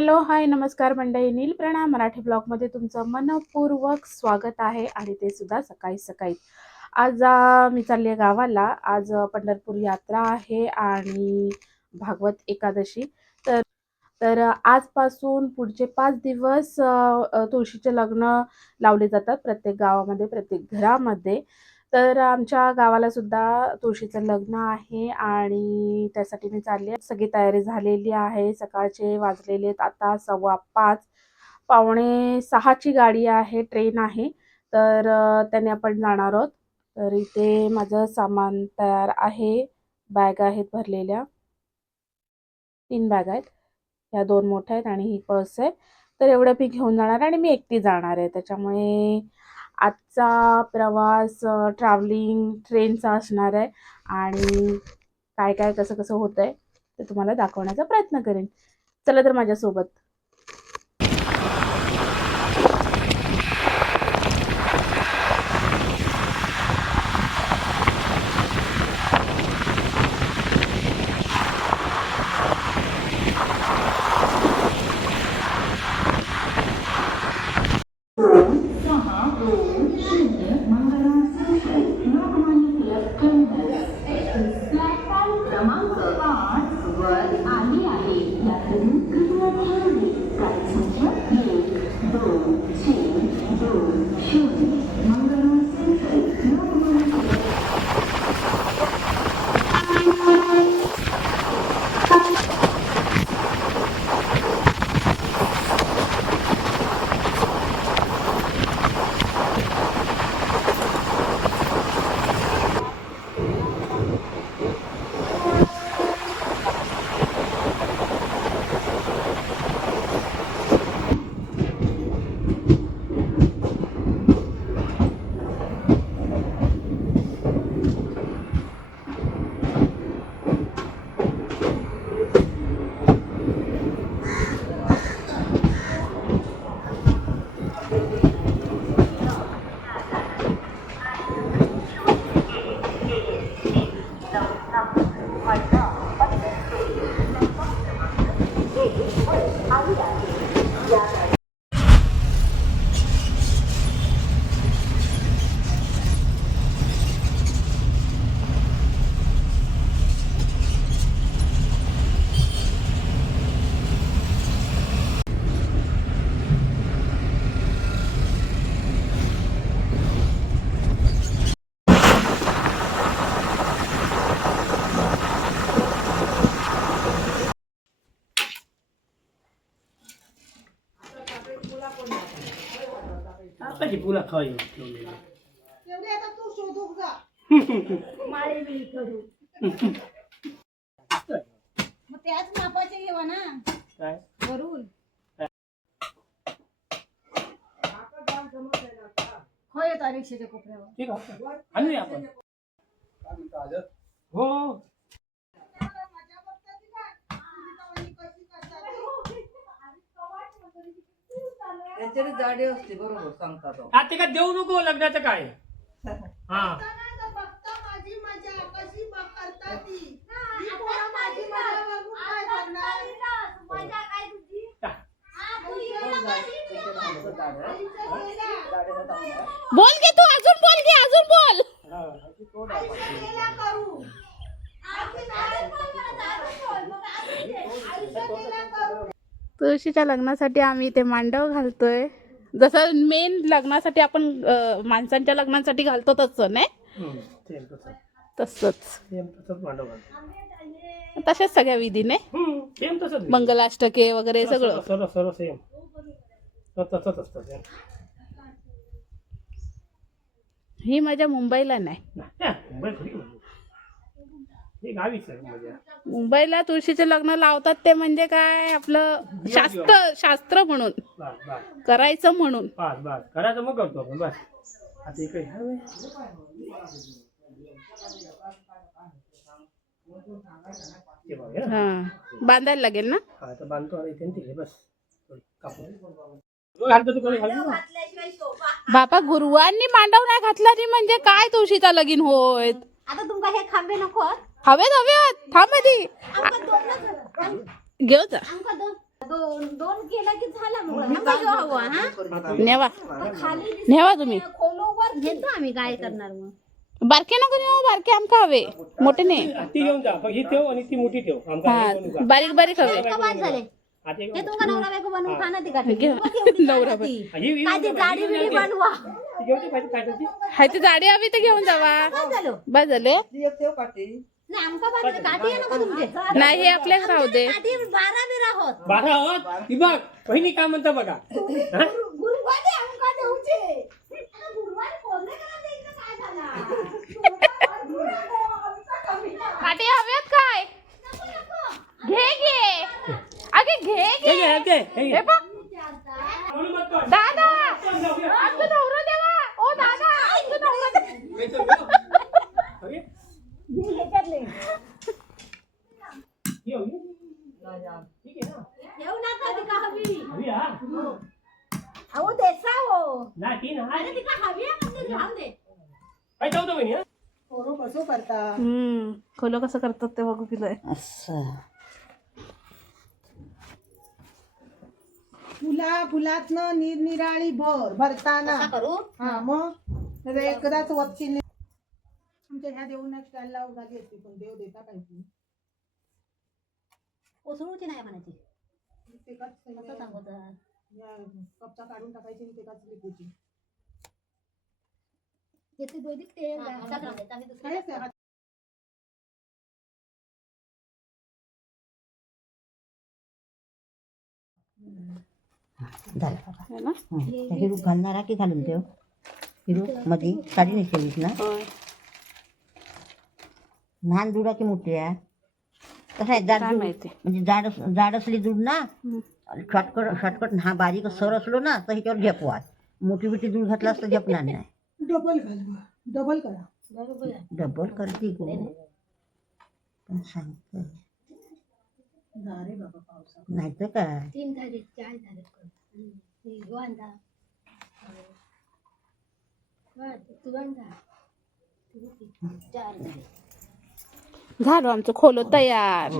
Hello hi नमस्कार मंडळी. नील प्रणाम मराठी ब्लॉगमध्ये तुमचं मनपूर्वक स्वागत आहे आणि ते सुद्धा सकाळी सकाळी. आज मी चालली आहे गावाला. आज पंढरपूर यात्रा आहे आणि भागवत एकादशी. तर तर आजपासून पुढचे पाच दिवस तुळशीचे लग्न लावले जातात प्रत्येक गावामध्ये प्रत्येक घरामध्ये. तर आमच्या गावाला सुद्धा तुळशीचं लग्न आहे आणि त्यासाठी मी चालली आहे. सगळी तयारी झालेली आहे. सकाळचे वाजलेले आहेत आता सव्वा पाच. पावणे सहाची गाडी आहे ट्रेन आहे. तर त्याने आपण जाणार आहोत. तर इथे माझं सामान तयार आहे. बॅग आहेत भरलेल्या. तीन बॅग आहेत. ह्या दोन मोठ्या आहेत आणि ही पर्स आहे. तर एवढं मी घेऊन जाणार आणि मी एकटी जाणार आहे. त्याच्यामुळे आजचा प्रवास ट्रॅव्हलिंग ट्रेनचा असणार आहे आणि काय काय कसं कसं होतं आहे ते तुम्हाला दाखवण्याचा प्रयत्न करेन. चला तर माझ्यासोबत. करू मग त्याच मापाचे घेवा ना काय? वरून. होय रिक्षेच्या कोपऱ्यावर. ठीक आहे. आणूया आपण. हो. त्यांच्याकडे जाडी असते बरोबर सांगता तो हा ते काय देऊ नको लग्नाचं काय? हा. बघता माझी मजा कशी बघ करता ती ही पोरं माझी मजा बघून काय करणार बोल घे तू अजून बोल घे अजून बोल आयुष्याला करू आयुष्याला करू तुळशीच्या लग्नासाठी आम्ही ते मांडव घालतोय. जसं मेन लग्नासाठी आपण माणसांच्या लग्नासाठी घालतो तसं नाही? तसंच. तशाच सगळ्या विधीने मंगलाष्टके वगैरे सगळं. सर्व सर्व सेम. तसंच असतं सेम. ही माझ्या मुंबईला नाही नाही, मुंबई थोडी म्हणजे. हे गावीच आहे म्हणजे. मुंबईला तुळशीचे लग्न लावतात ते म्हणजे काय? आपलं शास्त्र शास्त्र म्हणून. बस बस. करायचं म्हणून. बस बस. करायचं मग करतो आपण बस. आता इकडे. हे बघ, हे. ना. हा. बांधायला लागेल ना? हा तर बांधतो आणि इथे तिथे बस. थोडी कापून. तो घालतो तू कोणी घालतो ना बापा गुरुवांनी मांडव नाही घातला म्हणजे काय तुळशीचा लगीन होय आता तुमका हे खांबे नको हवेत हवेत थांब आधी. घेऊ जा दोन केला की झाला हा नेवा तुम्ही. खोलोवर घेतो आम्ही काय करणार मग बारके नको नेवा बारके आमका हवे. मोठे ने ती घेऊन जा ही ठेव आणि ती मोठी ठेव. आमका? बारीक बारीक हवे. झाले. हे तुमका नवरा बायको बनवून ती बायको. जाडी बिडी बनवा? हाय ती जाडी हवी तर घेऊन जावा. बस झाले. नाही आमका बाद झाले. काठी आहे ना का तुमचे? नाही हे आपल्याच राहू दे. काठी बारा बी राहोत बारा आहोत? ही बघ बहिणी काय म्हणता बघा. हा? गुरुवारी आमका देऊचे गुरुवारी फोडले करा ते इथं काय झाला? काटे हव्यात काय? घे घे. अगे घे हे घे घे, हे घे, हे घे. हे बघ. म्हणून मत कर. दादा. चल, जाऊ, घे. आमचं नवरा देवा. ओ दादा. आमचं नवरा देवा. अहो देसा हो. अरे हवी आहे म्हणजे राहू दे. हा. पोरं कसं करता? हम्म खोलं कसं करतात ते बघू तिला असं. फुला फुलातनं निरनिराळी भर भरताना. करू? हा मग? एकदाच वरची नि- आमच्या ह्या देऊन स्टाईलला उगाली असते पण देव देता काय ती उसळूची नाही म्हणायची. ते काच कसं सांगत. या कपचा काढून टाकायची आणि ते काच ते हातात. आम्ही हात- झालं. है ना? हिरू घालणारा की घालून ठेव? हिरू मध्ये साडी नेसलीस ना? होय. लहान दुडा की मोठी आहे? कसं आहे जाड काय दूध? माहिती. म्हणजे जाड अस- जाड असली दूध ना. शॉर्टकट शॉर्टकट हा बारीक सर असलो ना तर ह्याच्यावर झेपवा मोठी बिठी दूध घातला असतं झेपणार नाही. डबल घालवा डबल करा. डबल करते गो. पण सांगते. नाही तर काय? तीन चार चार झाले झालो आमचं खोलो तयार.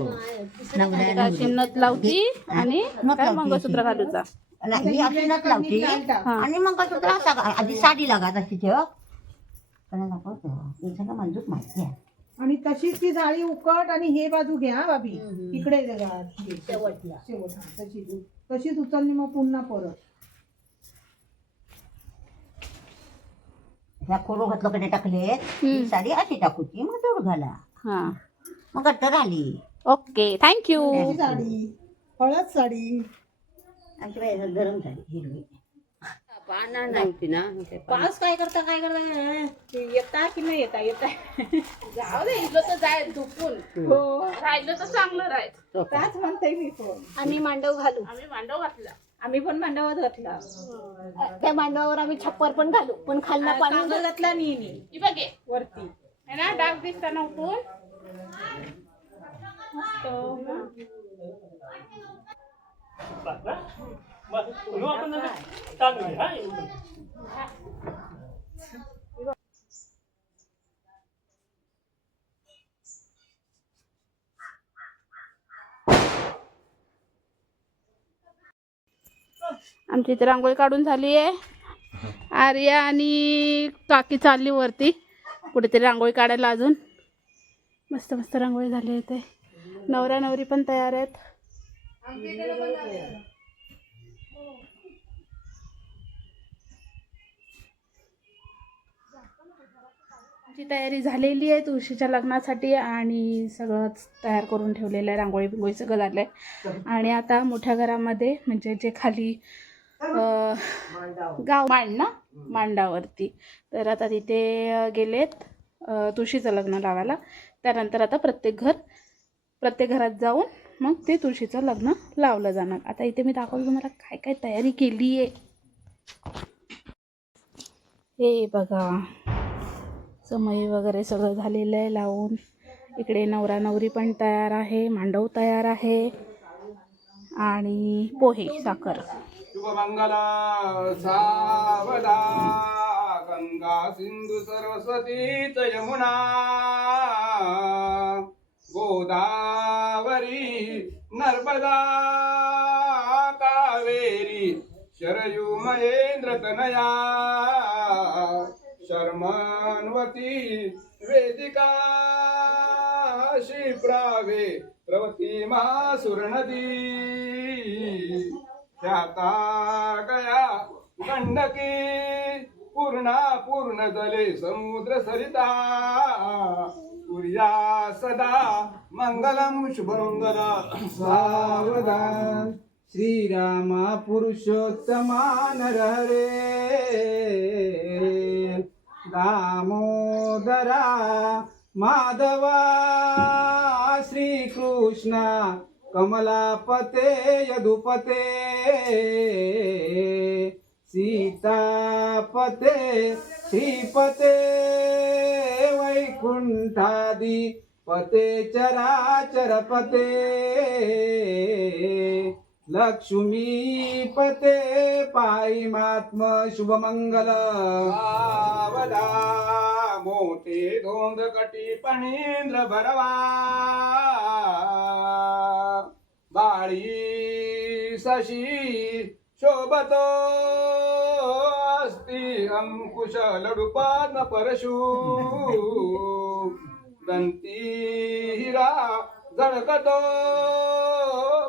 अशी नथ लावची आणि काय मंगळसूत्र. घालूचा. नाही, ही अशी नथ लावते. हा. आणि मग कसं तर असा गा- आधी साडी लागा तशी ठेव. पण नको ठेव. हे सगळं मंजूक माहिती आहे. आणि तशीच ती जाळी उकट आणि हे बाजू घ्या हा बाबी इकडे हे. शेवटला. हा, तशीच तशीच उचलली मग पुन्हा परत. ह्या खोलो घातलं टाकले ही साडी अशी टाकूची मग जोड घाला. हा. मग अट्टर आली. ओके थँक्यू ही साडी. हळद साडी. आमची बाई गरम साडी हिरवी. पाऊस काय करता काय करता? येता की नाही येता येता. जाऊ दे इथलं तर जाय झोपून. राहिलं तर चांगलं राहायचं त्याच म्हणते मी पण. आम्ही मांडव घालू. आम्ही मांडव घातला. आम्ही पण मांडवात घातला. त्या मांडवावर आम्ही छप्पर पण घालू पण खालना पाणी घातला मी ही बघे. वरती. है ना डाग दिसताना उठून. आमची इथे रांगोळी काढून झाली आहे आर्या आणि काकी चालली वरती. कुठेतरी रांगोळी काढायला अजून. मस्त मस्त रांगोळी झाली इथे. ते नवरा नवरी पण तयार आहेत. आमची तयारी झालेली आहे तुळशीच्या लग्नासाठी आणि सगळंच तयार करून ठेवलेलं आहे. रांगोळी बिंगोळी सगळं झालं आहे आणि आता मोठ्या घरामध्ये म्हणजे जे खाली गाव मांड ना? मांडावरती. तर आता तिथे गेलेत तुळशीचं लग्न लावायला. त्यानंतर आता प्रत्येक घर प्रत्येक घरात जाऊन मग ते तुळशीचं लग्न लावलं जाणार. आता इथे मी दाखवलं तुम्हाला काय काय तयारी केली आहे हे बघा. समय वगैरे सगळं झालेलं आहे लावून. इकडे नवरा नवरी पण तयार आहे मांडव तयार आहे. आणि पोहे साखर. गंगा सिंधु सरस्वती च यमुना गोदावरी नर्मदा शरयू महेंद्र तनया शर्मान्वती वेदिका शिप्रावे प्रवती महासुर नदी ख्याता गया गंडकी पूर्णा पूर्ण जले समुद्र सरिता. सूर्या सदा मंगलम शुभमंगल. सावधान. श्रीरामा पुरुषोत्तमा रे दामोदरा माधवा. श्रीकृष्ण कमलापते यदुपते. सीतापते श्रीपते वैकुंठादि पते चराचरपते लक्ष्मीपते पायी महात्म शुभमंगल। सावधा मोठे धोंद कटी भरवा। बाळी शशी शोभतो। अस्ति अंकुश लडुपान परशु दंती हिरा झळकतो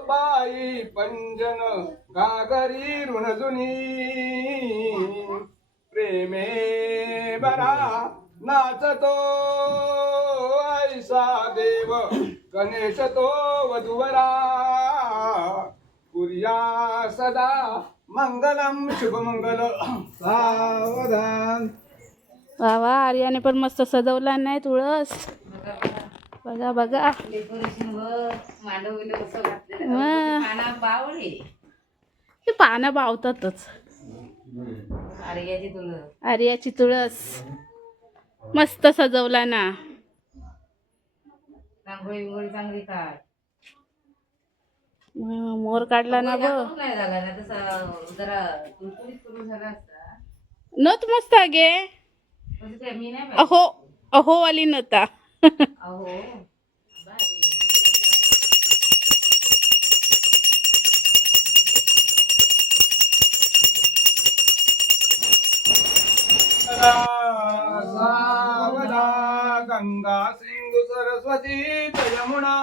बाई पंजन घागरी ऋणजुनी. प्रेमे बरा नाचतो. ऐसा देव गणेश तो वधुवरा. कुर्या सदा मंगलम शुभमंगल सावधान. वा वा आर्याने पण मस्त सजवला नाही तुळस. बघा बघा. हे पानं बावतातच. आर्याची तुला आर्याची तुळस. मस्त सजवला ना. रांगोळी चांगली हं, मोर काढला ना बघ. करून नाही झाला ना तसा जरा कुरकुरीत करून झाला असता. नत मस्त गे अहो अहो वाली नता गंगा सिंधु सरस्वती च यमुना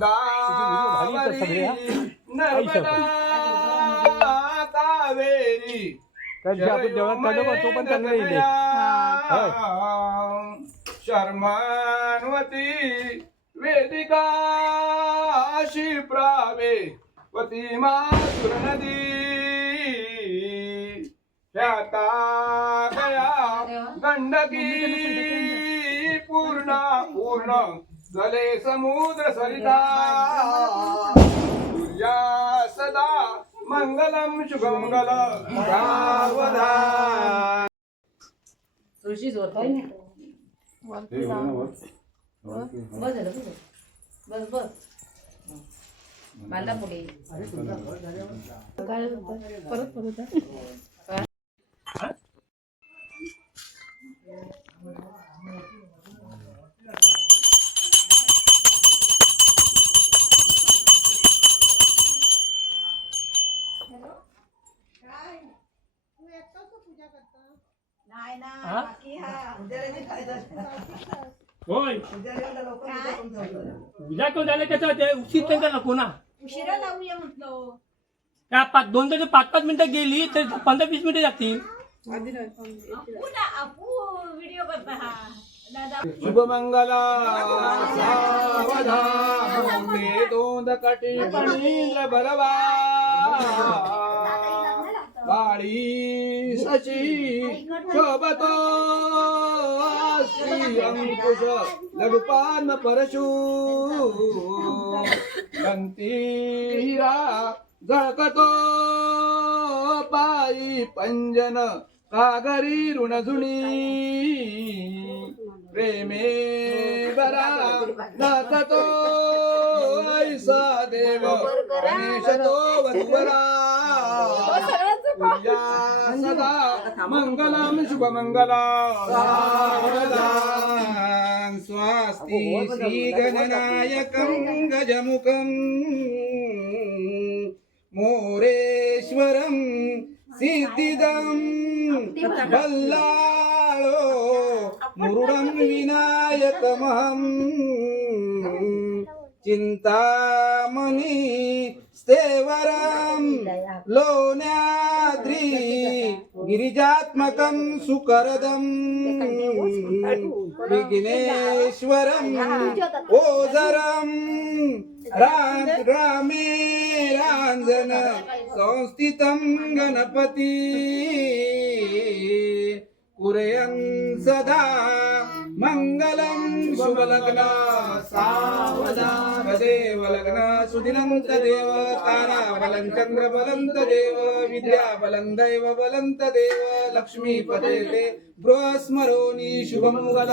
गोदावरी नर्मदा कावेरी तो पण शर्मान्वती वेदिका शिप्रावे वती मासुर नदी ख्याता गया गंडकी पूर्ण पूर्ण जले समुद्र सरिता। सूर्या सदा मंगलम शुभमंगल। सावधान तुळशीच पाहिजे. बस झालं बस. बस बस. बांधा पुढे. परत परत पूजा करता हा? होय. उद्या कोण झालं त्याचं? ते उशीर त्यांचा नको ना उशिरा लावूया म्हटलं. त्या पाच दोन ते पाच पाच मिनिटं गेली तर पंधरा वीस मिनिटं लागतील व्हिडिओ करता हा. दादा. शुभमंगला सावधा मोठे दोंद कटी पणींद्र बलवा काळी सची शोभतो श्री अंकुश लघुपान परशु. कंती हिरा झळकतो पायी पंजन कागरी ऋणझुणी प्रेमे बरा नाचतो ऐसा देव. गणेश तो वधुवरा पूजा सदा मंगलम शुभमंगला सावधान स्वास्ति श्री गणनायकं गजमुखं सिद्धिदं बल्लाळो चिंतामणी विनायकमहं लोण्याद्री लोण्याद्रि गिरिजात्मकं सुकरदं विघ्नेश्वरम् ओझरं रामे रांजन संस्थितं गणपती कुरयन् सदा मङ्गलं शुभलग्ना देव लग्न सुदिनं तदेव ताराबलं चन्द्रबलं तदेव विद्याबलं दैव बलं तदेव लक्ष्मीपते ते गृहस्मरोनि शुभमङ्गल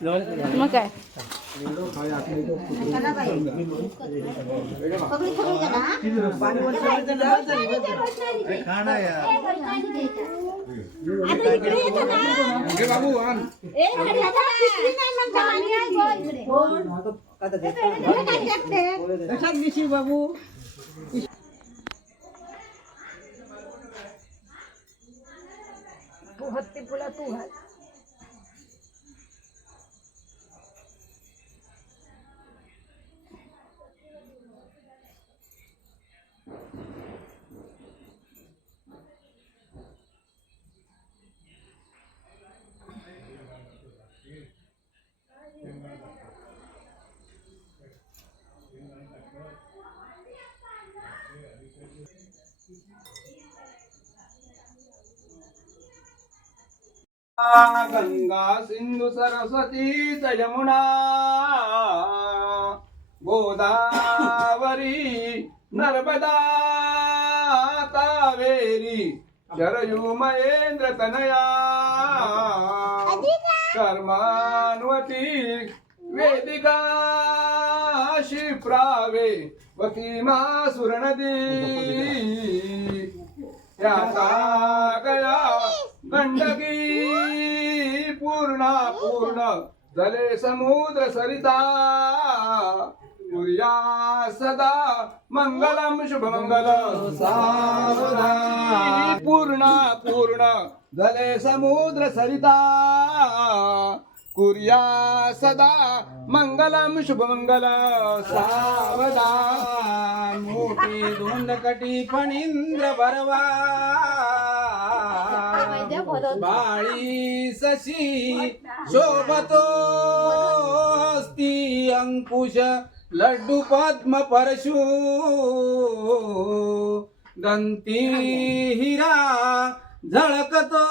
मग काय? बाबू आण ए, अरे आता पिशवी नाही मग पाणी आहे गं इकडे. हे पेढे काय टाकते? गंगा सिंधु सरस्वती यमुना गोदावरी नर्मदा कावेरी शरयू महेंद्र तनया कर्मान्वती वेदिका शिप्रावे वतीमा मासुर या गया गंडकी पूर्णा पूर्ण. जले समुद्र सरिता. पुर्या सदा मंगलम शुभमंगल सावधान पूर्ण पूर्ण. जले समुद्र सरिता. कुर्या सदा मंगलम शुभमंगल सावदा मोठी धुंदकटी फणींद्र भरवा. बाळी सशी शोभतो अस्ति अंकुश लड्डू पद्म परशु. दंती हिरा झळकतो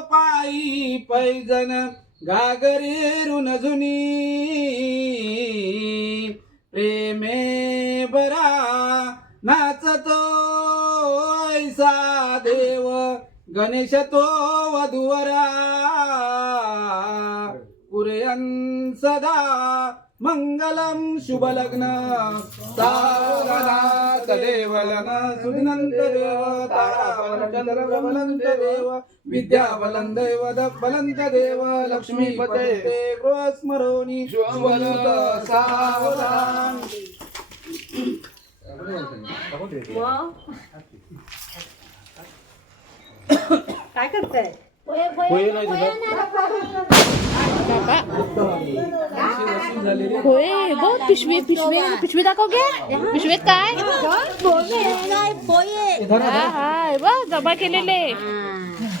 पायी पैजन गागरेरून जुनी प्रेमे बरा नाचतो ऐसा देव. गणेश तो वधुवरा. पुरयन सदा मङ्गलं शुभ लग्न सावधाना तदेव लग्न देव तारा चंद्र बलंत देव विद्या बलंत देव बलंत देव लक्ष्मीपते गृहस्मरोनी शुभलत सावधान. काय करताय. होय बहुत पिशवी पिशवी पिशवी दाखवगे पिशवीत काय? हा हा हे बघ जमा केलेले.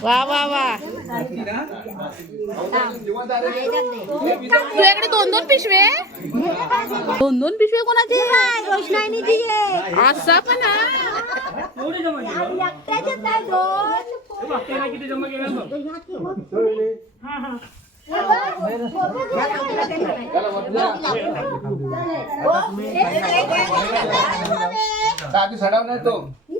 वा वा वा. तुझ्याकडे दोन दोन पिशवे? दोन दोन पिशवे कोणाचे. असा पण हा. एवढे जमा केले आणि एकट्याच्याच आहे दोन हे बघ, त्याला किती जमा केले बघ. हा, हा. दादी सडावणार तो. ए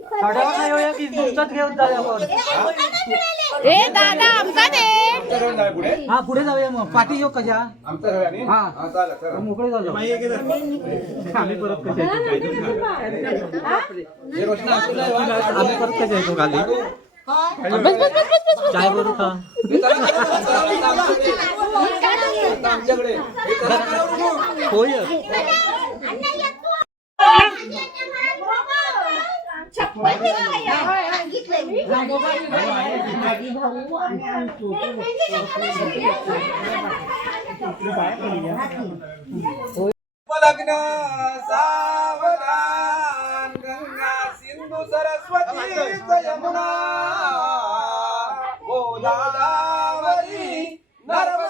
दादा आमका दे आमच्या घरी जाऊया पुढे हा पुढे जाऊया मग. पाठी येऊ कशा हा. हा. मोकळे झालो आम्ही परत कशा हे आम्ही. परत येतो खाली. चाय बरोबर उठू. होय. लग्न सावधान गंगा सिंधू सरस्वती यमुना गोदावरी नर्मदा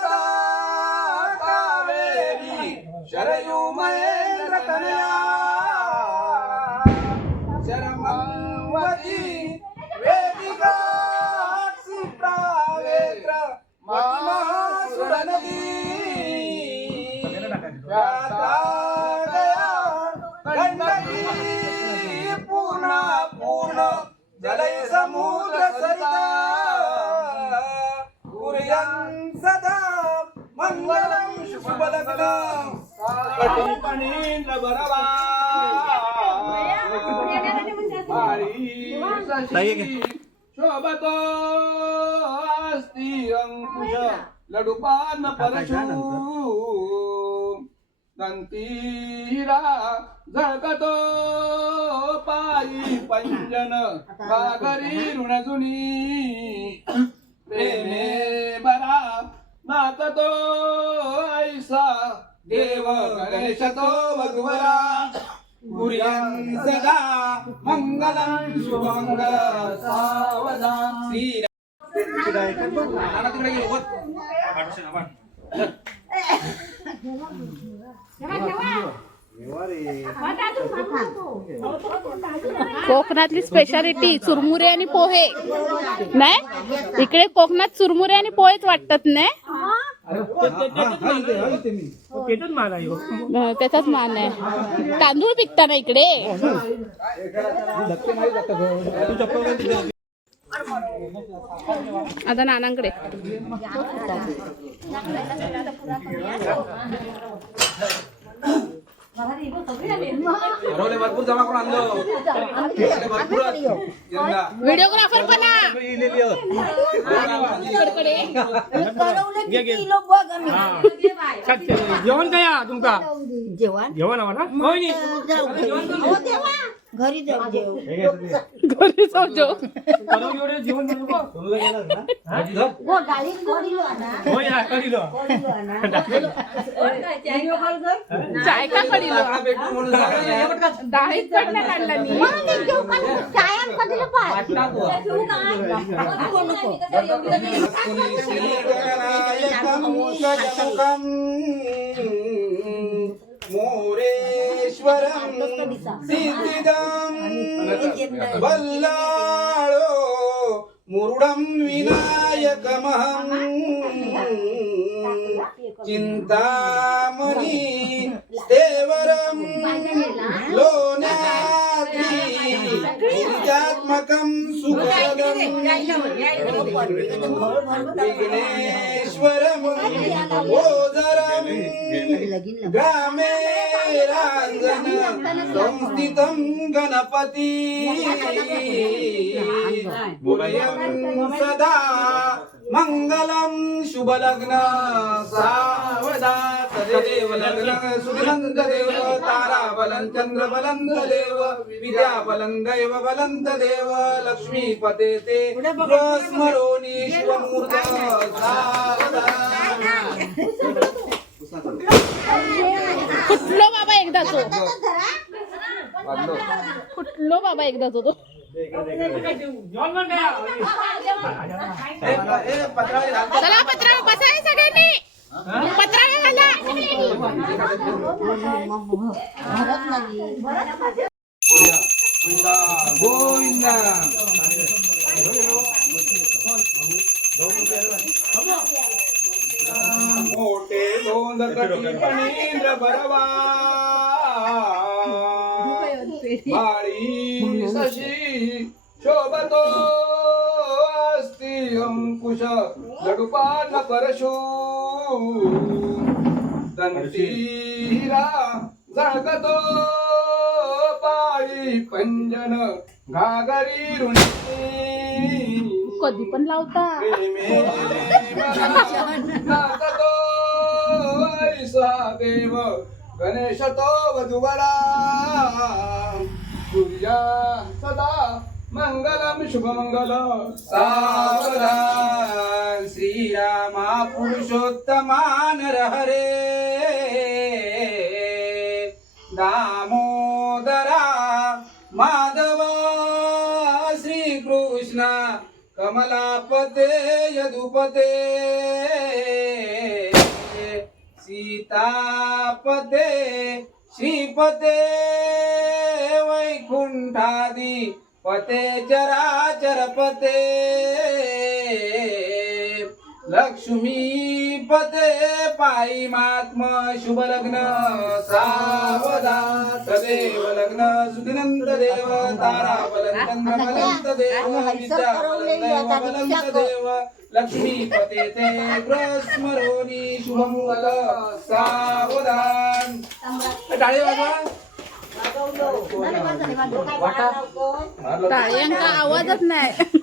पूर्ण जलय समुद्र सरिता। कुर्यन् सदा मंगलम शुभ लग्न पणींद्र बरवा शोभतो अस्ति अंकुश लडुपान परशु दंतीरा झळकतो पायी पंजन घागरी ऋणजुनी प्रेमे बरा नाचतो ऐसा देव गणेश तो वधुवरा गुरियं सदा मंगलम शुभमंगल सावधान श्री नाना तिकडे गेलो कोकणातली स्पेशालिटी चुरमुरे आणि पोहे. नाही? इकडे कोकणात चुरमुरे आणि पोहेच वाटतात नाही? हो, त्याचाच मान आहे. तांदूळ पिकता ना इकडे. आता नानांकडे. हरवले भरपूर जमा करून आणलो. भरपूर यंदा. व्हिडिओग्राफर पण. आ. इकडकडे. जेवण काय हा तुमका? जेवण. जेवण हवं ना होय नी? घरी जाऊ जेव घरी जाऊ जेव. परवा एवढे जेवण करू नको? होय हा, करीलो. चाय का कळीलो लाकडा पेटू म्हणून सांगा. डाळीत कडनं काढला नी मोरेश्वरं मोरेश्वरम सिद्धिदम वल्लाळो मुरुडम विनायकमहम देवरं लोण्याद्रि गिरिजात्मकं सुखदं विघ्नेश्वरं ओदरं ग्रामे राञ्जन संस्थितं गणपति भुवयं सदा मङ्गलं शुभलग्न सावदा तदेव लग्न सुगन्ध देव ताराबलं चन्द्रबलं देव विद्याबलं दैव बलं देव लक्ष्मीपते ते स्मरोनि शिवमूर्त सावदा फुटलो बाबा एकदा तो फुटलो बाबा एकदा तो चला पत्रा बसाय सगळ्यांनी. पत्रा गोविंदा मोठे बरवा बाळी शशी शोभतो अस्ति अंकुश गडुपान परशु दंतीरा झळकतो पाळी पंजन घागरी रुणी कधी पण लावता देव गणेश तो वधुवरा सूर्या सदा मंगलम शुभमंगल सावधान श्रीरामा पुरुषोत्तमान हरे दामोदरा माधवा श्रीकृष्ण कमलापते यदुपते। सीतापदे श्रीपते वैकुंठादी पते चराचरपते लक्ष्मीपते पायी महात्म शुभ लग्न सावधान सदैव लग्न सुदिनंत देव तारा बलंत बलंत देव विद्या बलंत देव लक्ष्मीपते ते प्रस्मरोनी शुभमंगल सावधान टाळे बाबा टाळ्यांचा आवाजच नाही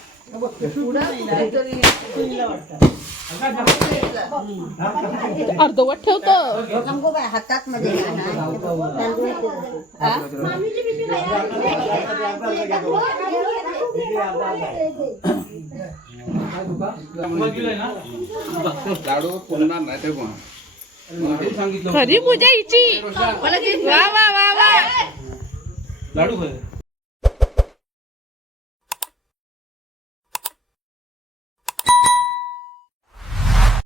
अर्धवट ठेवतो. नको हातात मध्ये. लाडू पुन्हा नाही ते कोण सांगितलं खरी पूजा हिची वा वा वा वा. लाडू